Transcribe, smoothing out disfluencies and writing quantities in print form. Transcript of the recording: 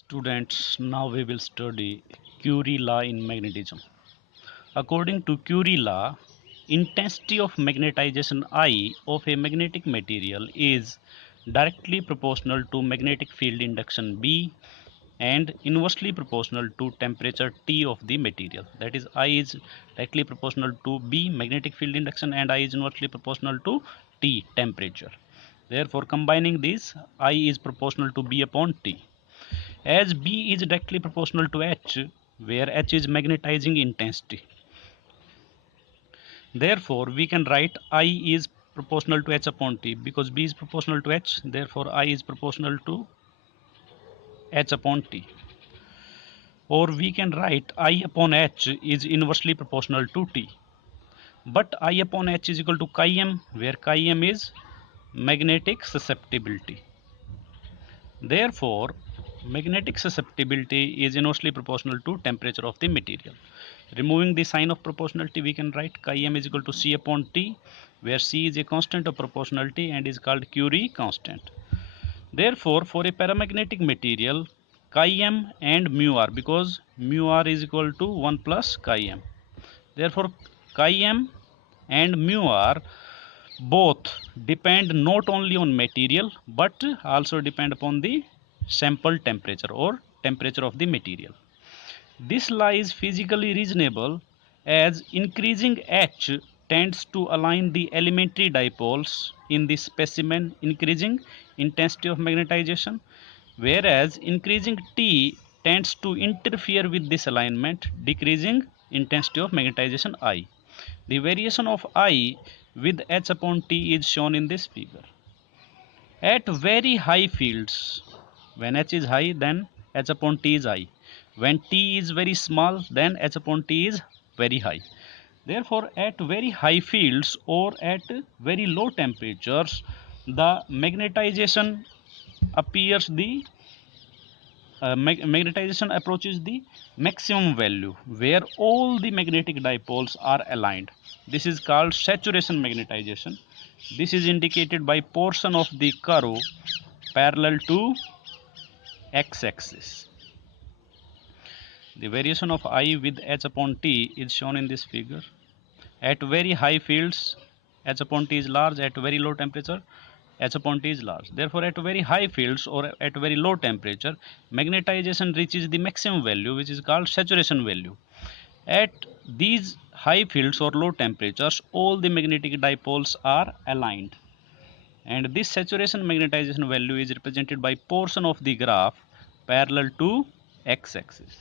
Students, now we will study Curie law in magnetism. According to Curie law, intensity of magnetization I of a magnetic material is directly proportional to magnetic field induction B and inversely proportional to temperature T of the material. That is, I is directly proportional to B magnetic field induction and I is inversely proportional to T temperature. Therefore, combining these, I is proportional to B upon T. As B is directly proportional to H, where H is magnetizing intensity. Therefore, we can write I is proportional to H upon T because B is proportional to H. Therefore, I is proportional to H upon T. Or we can write I upon H is inversely proportional to T. But I upon H is equal to chi m, where chi m is magnetic susceptibility. Therefore, magnetic susceptibility is inversely proportional to temperature of the material. Removing the sign of proportionality, we can write chi m is equal to C upon T, where C is a constant of proportionality and is called Curie constant. Therefore, for a paramagnetic material, chi m and mu r, because mu r is equal to 1 plus chi m. Therefore, chi m and mu r both depend not only on material but also depend upon the sample temperature or temperature of the material. This law is physically reasonable as increasing H tends to align the elementary dipoles in the specimen, increasing intensity of magnetization, whereas increasing T tends to interfere with this alignment, decreasing intensity of magnetization I. The variation of I with H upon T is shown in this figure. At very high fields, when H is high, then H upon T is high. When T is very small, then H upon T is very high. Therefore, at very high fields or at very low temperatures, the magnetization appears the magnetization approaches the maximum value where all the magnetic dipoles are aligned. This is called saturation magnetization. This is indicated by portion of the curve parallel to x-axis. The variation of I with H upon T is shown in this figure. At very high fields, H upon T is large. At very low temperature, H upon T is large. Therefore, at very high fields or at very low temperature, magnetization reaches the maximum value, which is called saturation value. At these high fields or low temperatures, all the magnetic dipoles are aligned. And this saturation magnetization value is represented by portion of the graph parallel to x-axis.